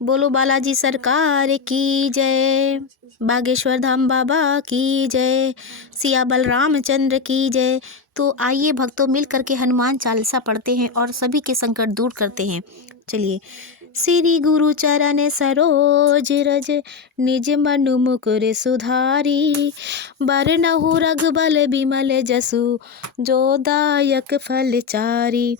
बोलो बालाजी सरकार की जय, बागेश्वर धाम बाबा की जय, सिया बलरामचंद्र की जय। तो आइए भक्तों, मिल करके हनुमान चालीसा पढ़ते हैं और सभी के संकट दूर करते हैं। चलिए। श्री गुरु चरण सरोज रज, निज मनु मुकुर सुधारी, बरनहु रघुबल बिमल जसु, जो दायक फल चारी।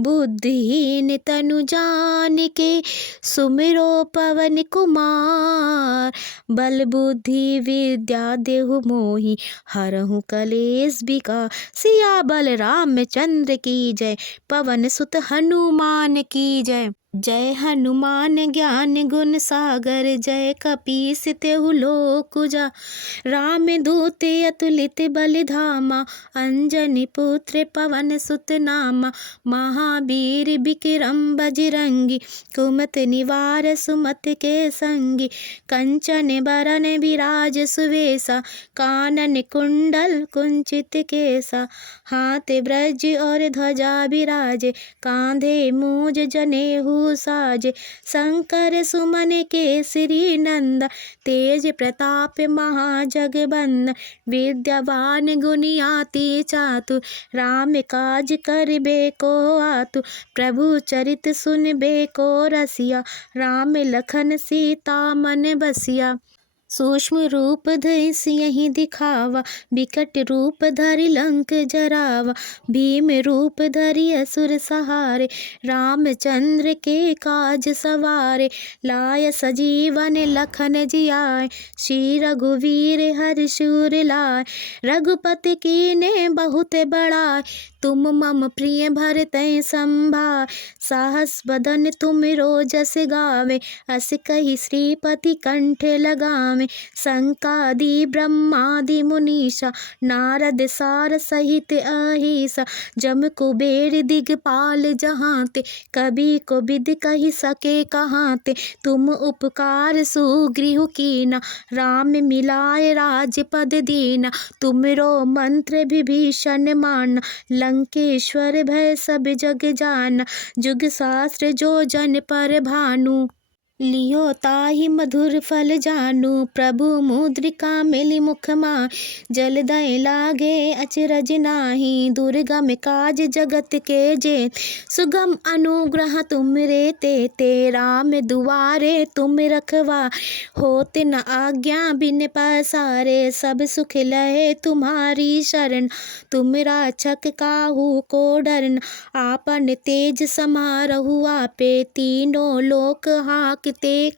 बुद्धिहीन तनु जानिके, सुमिरो पवन कुमार, बल बुद्धि विद्या देहु मोहि, हरहु कलेश बिकार। सिया बलरामचंद्र की जय, पवन सुत हनुमान की जय। जय हनुमान ज्ञान गुण सागर, जय कपीस तेहु लोक उजागर। रामदूत अतुलित बल धामा, अंजनी पुत्र पवन सुत नामा। महावीर विक्रम बजरंगी, कुमति निवार सुमति के संगी। कंचन बरन विराज सुवेशा, कानन कुंडल कुंचित केसा। हाथ ब्रज और ध्वजा विराजे, कांधे मूज जनेऊ साजे। शंकर सुमन केसरी नंदन, तेज प्रताप महाजगबंदन। विद्यावान गुणियाति चातुर, राम काज करबे को आतुर। प्रभु चरित सुनबे को रसिया, राम लखन सीता मन बसिया। सूक्ष्म रूप धरि सियहि दिखावा, बिकट रूप धरि लंक जरावा। भीम रूप धरि असुर सहारे, रामचंद्र के काज सवारे। लाय सजीवन लखन जियाय, श्री रघुवीर हर्ष उर लाय। रघुपति कीन्हे बहुत बड़ाई, तुम मम प्रिय भरतहि संभाय। साहस बदन तुमरो जस गावे, अस कहि श्रीपति कंठ लगावे। संकादि ब्रह्मादि मुनीषा, नारद सार सहित अहिसा। जम कुबेर दिगपाल जहांते, कबि कोबिद कहि सके कहाते। तुम उपकार सुग्रीव कीना, राम मिलाय राजपद दीना। तुमरो मंत्र विभीषण माना, लंकेश्वर भय सब जग जाना। जुग सहस्त्र जो जन पर भानु, लियो ताहि मधुर फल जानू। प्रभु मुद्रिका मिली मुख माहि, जलदय लागे अचरज नाही। दुर्गम काज जगत के जेते, सुगम अनुग्रह तुमरे तेते। राम दुआरे तुम रखवारे, होत न आज्ञा बिन पसारे। सब सुख लहे तुम्हारी शरण, तुम रक्षक काहू को डरना। आपन तेज समारहु आपे, तीनों लोक हाकते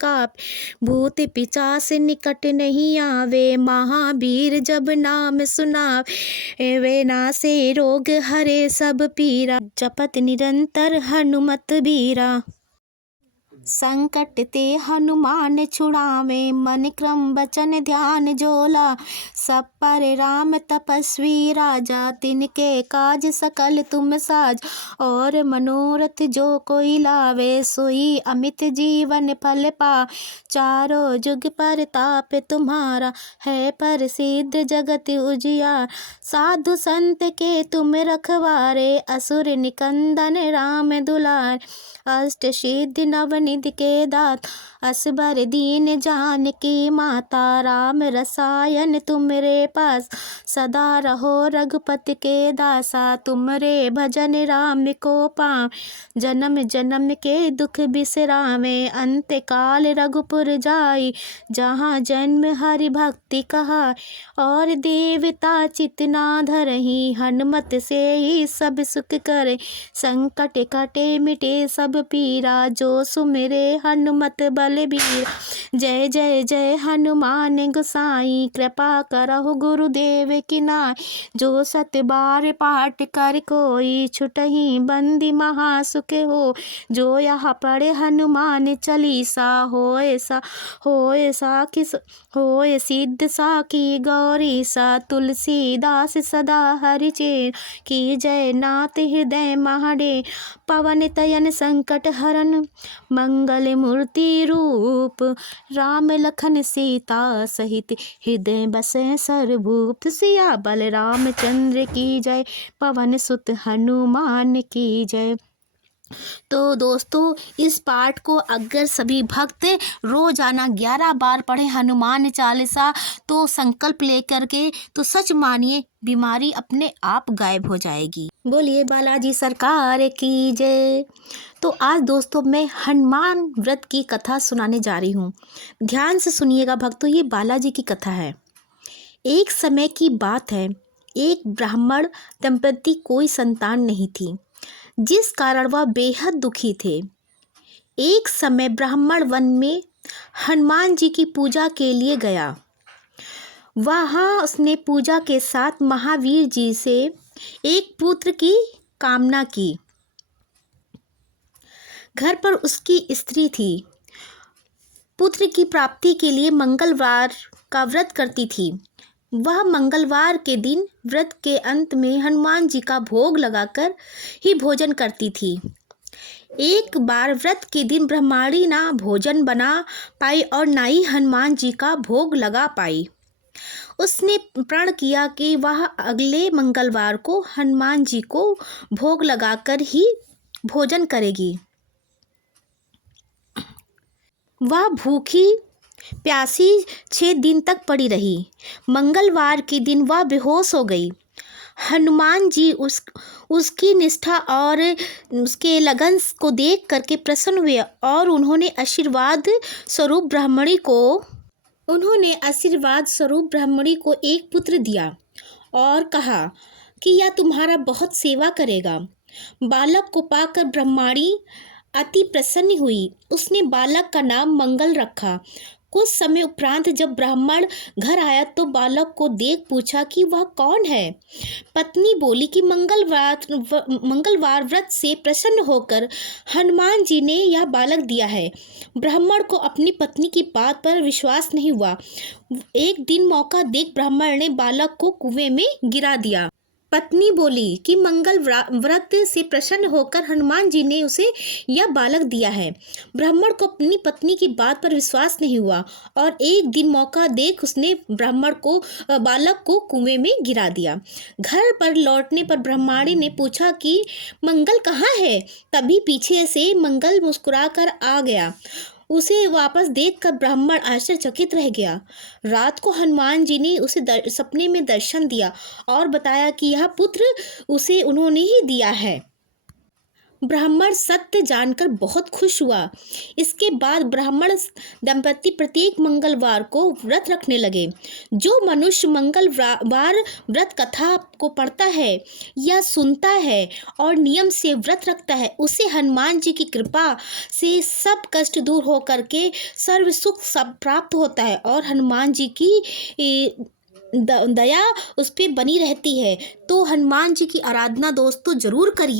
कापे। भूत पिशाच निकट नहीं आवे, महावीर जब नाम सुनावे। वे नासे रोग हरे सब पीरा, जपत निरंतर हनुमत बीरा। संकट ते हनुमान छुड़ावे, मन क्रम बचन ध्यान जोला। सब पर राम तपस्वी राजा, तिनके काज सकल तुम साज। और मनोरथ जो कोई लावे, सोई अमित जीवन फल पावे। चारों जुग परताप तुम्हारा, है प्रसिद्ध जगत उजियार। साधु संत के तुम रखवारे, असुर निकंदन राम दुलार। अष्ट सिद्धि नवनिधि के दाता, असबर दीन जानकी माता। राम रसायन तुमरे पास, सदा रहो रघुपति के दासा। तुमरे भजन राम को पावे, जन्म जन्म के दुख बिसरावे। अंत काल रघुपुर जाई, जहाँ जन्म हरि भक्ति कहाई। और देवता चित ना धरहि, हनुमत से ही सब सुख करे। संकट कटे मिटे सब पीरा, जो सुमिरे हनुमत बलबीरा। जय जय जय हनुमान गोसाई, कृपा करहु गुरुदेव की नाई। जो सत बार पाठ कर कोई, छुटहि बंदी महासुख हो। जो यह पढ़े हनुमान चालीसा, होय सिद्ध साखी गौरी सा। तुलसीदास सदा हरिचेर, की जय नाथ हृदय महडे। पवन तनय संकट हरन, मंगल मूर्ति रूप। राम लखन सीता सहित, हृदय बसै सर्वभूप। सिया बलरामचंद्र की जय, पवन सुत हनुमान की जय। तो दोस्तों इस पाठ को अगर सभी भक्त रोजाना 11 बार पढ़े हनुमान चालीसा, तो संकल्प लेकर के, तो सच मानिए बीमारी अपने आप गायब हो जाएगी। बोलिए बालाजी सरकार की जय। तो आज दोस्तों मैं हनुमान व्रत की कथा सुनाने जा रही हूँ। ध्यान से सुनिएगा भक्तों, ये बालाजी की कथा है। एक समय की बात है, एक ब्राह्मण दंपति कोई संतान नहीं थी, जिस कारण वह बेहद दुखी थे। एक समय ब्राह्मण वन में हनुमान जी की पूजा के लिए गया। वहाँ उसने पूजा के साथ महावीर जी से एक पुत्र की कामना की। घर पर उसकी स्त्री थी, पुत्र की प्राप्ति के लिए मंगलवार का व्रत करती थी। वह मंगलवार के दिन व्रत के अंत में हनुमान जी का भोग लगाकर ही भोजन करती थी। एक बार व्रत के दिन ब्रह्माणी ना भोजन बना पाई और ना ही हनुमान जी का भोग लगा पाई। उसने प्रण किया कि वह अगले मंगलवार को हनुमान जी को भोग लगाकर ही भोजन करेगी। वह भूखी प्यासी 6 दिन तक पड़ी रही। मंगलवार के दिन वह बेहोश हो गई। हनुमान जी उसकी निष्ठा और उसके लगन को देख करके प्रसन्न हुए और उन्होंने आशीर्वाद स्वरूप ब्राह्मणी को एक पुत्र दिया और कहा कि यह तुम्हारा बहुत सेवा करेगा। बालक को पाकर ब्रह्माणी अति प्रसन्न हुई। उसने बालक का नाम मंगल रखा। कुछ समय उपरांत जब ब्राह्मण घर आया तो बालक को देख पूछा कि वह कौन है। पत्नी बोली कि मंगलवार व्रत से प्रसन्न होकर हनुमान जी ने यह बालक दिया है। ब्राह्मण को अपनी पत्नी की बात पर विश्वास नहीं हुआ। एक दिन मौका देख ब्राह्मण ने बालक को कुएं में गिरा दिया। पत्नी बोली कि मंगल व्रत से प्रसन्न होकर हनुमान जी ने उसे यह बालक दिया है। ब्राह्मण को अपनी पत्नी की बात पर विश्वास नहीं हुआ और एक दिन मौका देख उसने बालक को कुएं में गिरा दिया। घर पर लौटने पर ब्रह्माणी ने पूछा कि मंगल कहाँ है। तभी पीछे से मंगल मुस्कुराकर आ गया। उसे वापस देखकर ब्राह्मण आश्चर्यचकित रह गया। रात को हनुमान जी ने उसे सपने में दर्शन दिया और बताया कि यह पुत्र उसे उन्होंने ही दिया है। ब्राह्मण सत्य जानकर बहुत खुश हुआ। इसके बाद ब्राह्मण दंपति प्रत्येक मंगलवार को व्रत रखने लगे। जो मनुष्य मंगलवार व्रत कथा को पढ़ता है या सुनता है और नियम से व्रत रखता है, उसे हनुमान जी की कृपा से सब कष्ट दूर हो करके सर्व सुख सब प्राप्त होता है और हनुमान जी की दया उस पर बनी रहती है। तो हनुमान जी की आराधना दोस्तों जरूर करिए।